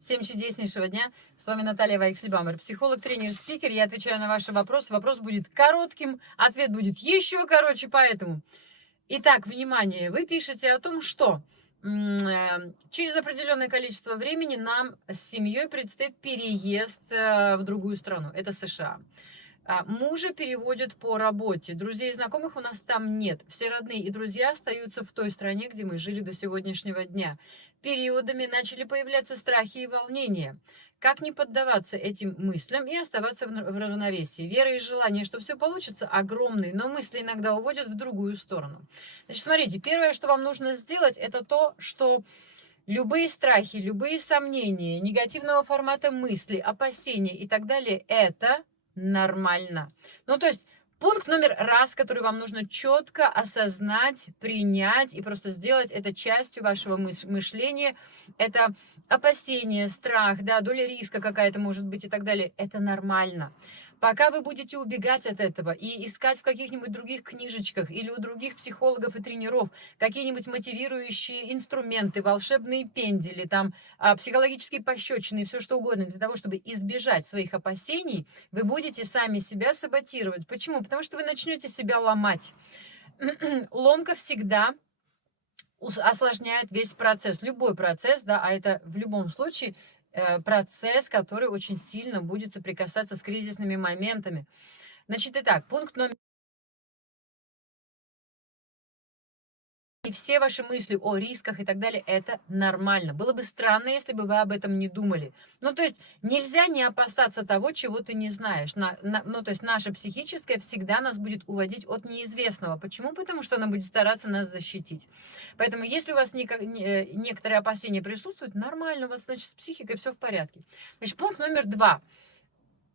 Всем чудеснейшего дня. С вами Наталья Вайкслибамер, психолог, тренер, спикер. Я отвечаю на ваши вопросы. Вопрос будет коротким, ответ будет еще короче, поэтому. Итак, внимание, вы пишете о том, что через определенное количество времени нам с семьей предстоит переезд в другую страну. Это США. Мужа переводят по работе. Друзей и знакомых у нас там нет. Все родные и друзья остаются в той стране, где мы жили до сегодняшнего дня. Периодами начали появляться страхи и волнения. Как не поддаваться этим мыслям и оставаться в равновесии? Вера и желание, что все получится, огромные, но мысли иногда уводят в другую сторону. Значит, смотрите, первое, что вам нужно сделать, это то, что любые страхи, любые сомнения, негативного формата мысли, опасения и так далее, это нормально. Ну, то есть пункт номер раз, который вам нужно четко осознать, принять и просто сделать это частью вашего мышления, это опасение, страх, да, доля риска какая-то может быть и так далее, это нормально. Пока вы будете убегать от этого и искать в каких-нибудь других книжечках или у других психологов и тренеров какие-нибудь мотивирующие инструменты, волшебные пендели, там, психологические пощечины, все что угодно, для того, чтобы избежать своих опасений, вы будете сами себя саботировать. Почему? Потому что вы начнете себя ломать. Ломка всегда осложняет весь процесс, любой процесс, да, а это в любом случае процесс, который очень сильно будет соприкасаться с кризисными моментами. Значит, итак, пункт номер. И все ваши мысли о рисках и так далее, это нормально. Было бы странно, если бы вы об этом не думали. Ну, то есть нельзя не опасаться того, чего ты не знаешь. Ну, то есть наша психическая всегда нас будет уводить от неизвестного. Почему? Потому что она будет стараться нас защитить. Поэтому если у вас некоторые опасения присутствуют, нормально, у вас, значит, с психикой все в порядке. Значит, пункт номер 2.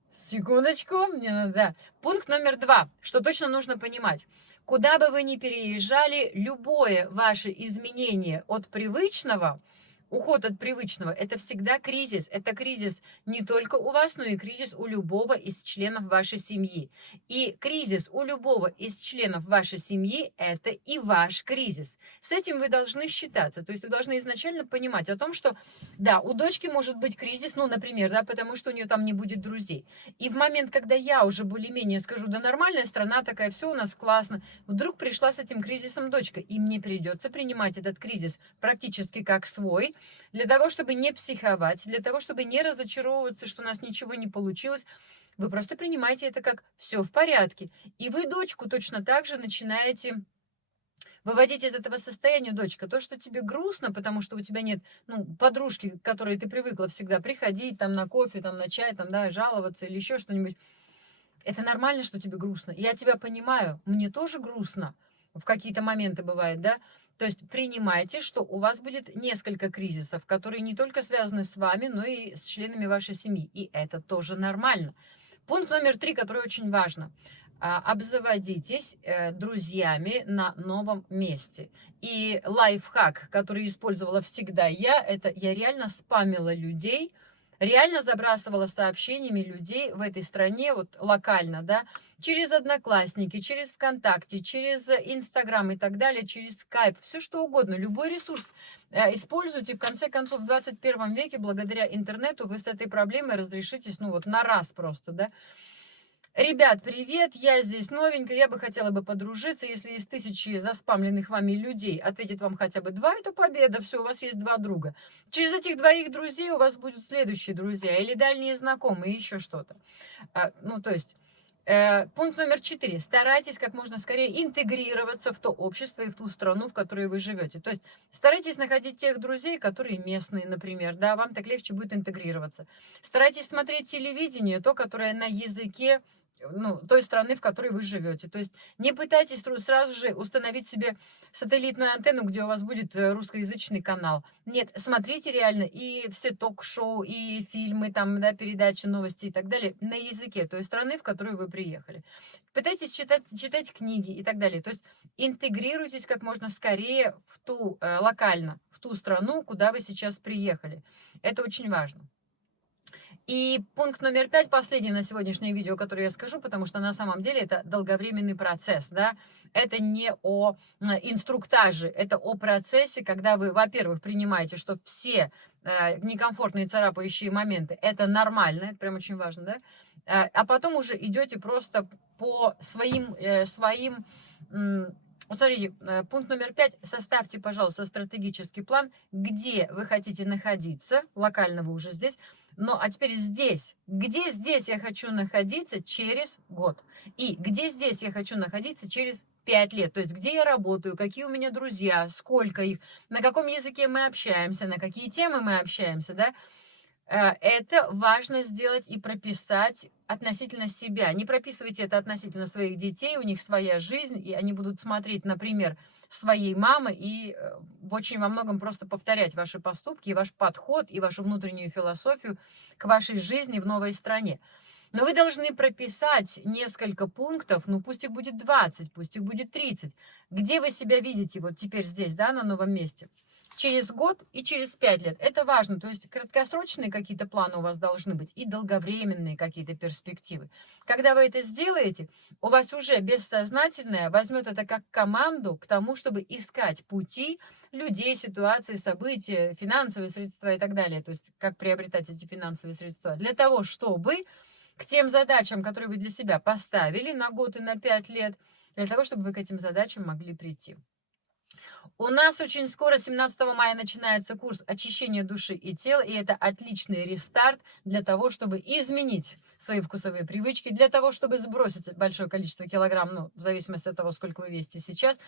Секундочку, мне надо. Пункт номер 2, что точно нужно понимать. Куда бы вы ни переезжали, любое ваше изменение от привычного, уход от привычного, это всегда кризис. Это кризис не только у вас, но и кризис у любого из членов вашей семьи. И кризис у любого из членов вашей семьи – это и ваш кризис. С этим вы должны считаться. То есть вы должны изначально понимать о том, что, да, у дочки может быть кризис, ну, например, да, потому что у нее там не будет друзей. И в момент, когда я уже более-менее скажу, да нормальная страна такая, все у нас классно, вдруг пришла с этим кризисом дочка, и мне придется принимать этот кризис практически как свой, для того, чтобы не психовать, для того, чтобы не разочаровываться, что у нас ничего не получилось. Вы просто принимаете это как все в порядке. И вы дочку точно так же начинаете выводить из этого состояния. Дочка, то, что тебе грустно, потому что у тебя нет, ну, подружки, к которой ты привыкла всегда приходить, там, на кофе, там, на чай, там, да, жаловаться или еще что-нибудь. Это нормально, что тебе грустно. Я тебя понимаю, мне тоже грустно. В какие-то моменты бывает, да? То есть принимайте, что у вас будет несколько кризисов, которые не только связаны с вами, но и с членами вашей семьи. И это тоже нормально. Пункт номер 3, который очень важно. Обзаводитесь друзьями на новом месте. И лайфхак, который использовала всегда я, это я реально спамила людей, реально забрасывала сообщениями людей в этой стране, вот локально, да, через Одноклассники, через ВКонтакте, через Инстаграм и так далее, через Скайп, все что угодно, любой ресурс используйте. В конце концов, в 21 веке, благодаря интернету, вы с этой проблемой разрешитесь, ну вот на раз просто, да. Ребят, привет, я здесь новенькая, я бы хотела бы подружиться. Если из 1000 заспамленных вами людей ответит вам хотя бы 2, это победа, все, у вас есть 2 друга. Через этих 2 друзей у вас будут следующие друзья или дальние знакомые, еще что-то. Ну, то есть, пункт номер 4. Старайтесь как можно скорее интегрироваться в то общество и в ту страну, в которой вы живете. То есть, старайтесь находить тех друзей, которые местные, например, да, вам так легче будет интегрироваться. Старайтесь смотреть телевидение, то, которое на языке, ну, той страны, в которой вы живете. То есть не пытайтесь сразу же установить себе сателлитную антенну, где у вас будет русскоязычный канал. Нет, смотрите реально и все ток-шоу, и фильмы, там, да, передачи, новости и так далее на языке той страны, в которую вы приехали. Пытайтесь читать книги и так далее. То есть интегрируйтесь как можно скорее в ту, локально, в ту страну, куда вы сейчас приехали. Это очень важно. И пункт номер 5, последний на сегодняшнее видео, который я скажу, потому что на самом деле это долговременный процесс, да, это не о инструктаже, это о процессе, когда вы, во-первых, принимаете, что все некомфортные царапающие моменты. Это нормально, это прям очень важно, да? А потом уже идете просто по своим вот смотрите, пункт номер 5. Составьте, пожалуйста, стратегический план, где вы хотите находиться. Локально вы уже здесь. Но а теперь здесь. Где здесь я хочу находиться через год? И где здесь я хочу находиться через 5 лет? То есть где я работаю, какие у меня друзья, сколько их, на каком языке мы общаемся, на какие темы мы общаемся, да? Это важно сделать и прописать относительно себя. Не прописывайте это относительно своих детей, у них своя жизнь, и они будут смотреть, например, своей мамы и очень во многом просто повторять ваши поступки, и ваш подход, и вашу внутреннюю философию к вашей жизни в новой стране. Но вы должны прописать несколько пунктов, ну пусть их будет 20, пусть их будет 30, где вы себя видите вот теперь здесь, да, на новом месте. Через год и через 5 лет. Это важно. То есть краткосрочные какие-то планы у вас должны быть и долговременные какие-то перспективы. Когда вы это сделаете, у вас уже бессознательное возьмет это как команду к тому, чтобы искать пути, людей, ситуации, события, финансовые средства и так далее. То есть как приобретать эти финансовые средства. Для того, чтобы к тем задачам, которые вы для себя поставили на год и на 5 лет, для того, чтобы вы к этим задачам могли прийти. У нас очень скоро, 17 мая, начинается курс очищения души и тела, и это отличный рестарт для того, чтобы изменить свои вкусовые привычки, для того, чтобы сбросить большое количество килограмм, ну, в зависимости от того, сколько вы весите сейчас,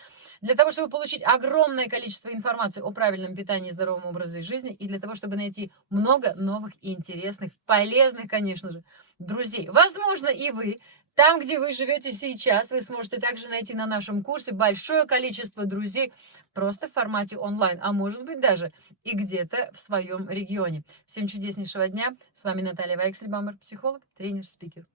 для того, чтобы получить огромное количество информации о правильном питании и здоровом образе жизни, и для того, чтобы найти много новых и интересных, полезных, конечно же, друзей. Возможно, и вы там, где вы живете сейчас, вы сможете также найти на нашем курсе большое количество друзей просто в формате онлайн, а может быть даже и где-то в своем регионе. Всем чудеснейшего дня. С вами Наталья Вайксельбаумер, психолог, тренер, спикер.